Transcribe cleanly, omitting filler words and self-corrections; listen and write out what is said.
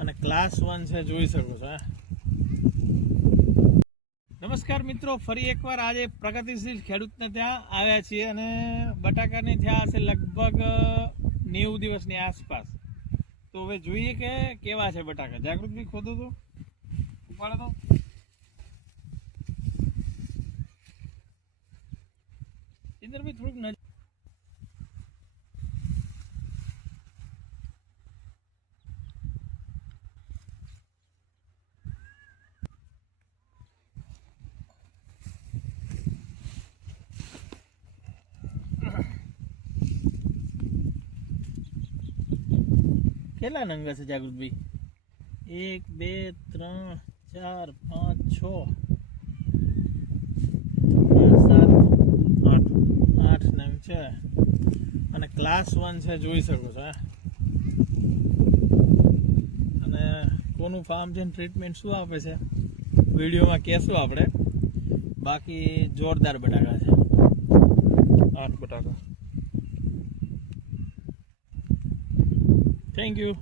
અને ક્લાસ 1 છે, જોઈ શકો છો. નમસ્કાર મિત્રો, ફરી એકવાર આજે પ્રગતિશીલ ખેડૂતને ત્યાં આવ્યા છીએ અને બટાકાની થયા હશે લગભગ 90 દિવસની આસપાસ. તો હવે જોઈએ કે કેવા છે બટાકા. જાગૃતભાઈ ખોદો તો ઉપાડો તો. ઇન્દ્રભાઈ થોડુંક નજીક. કેટલા નંગ છે જાગૃતભાઈ? 1 2 3 4 5 6 7 8 નંગ છે અને ક્લાસ 1 છે, જોઈ શકો છો. અને કોનું ફાર્મ છે, ટ્રીટમેન્ટ શું આપે છે વિડીયોમાં કહેશું આપણે. બાકી જોરદાર બટાકા છે. 8 બટાકા. Thank you.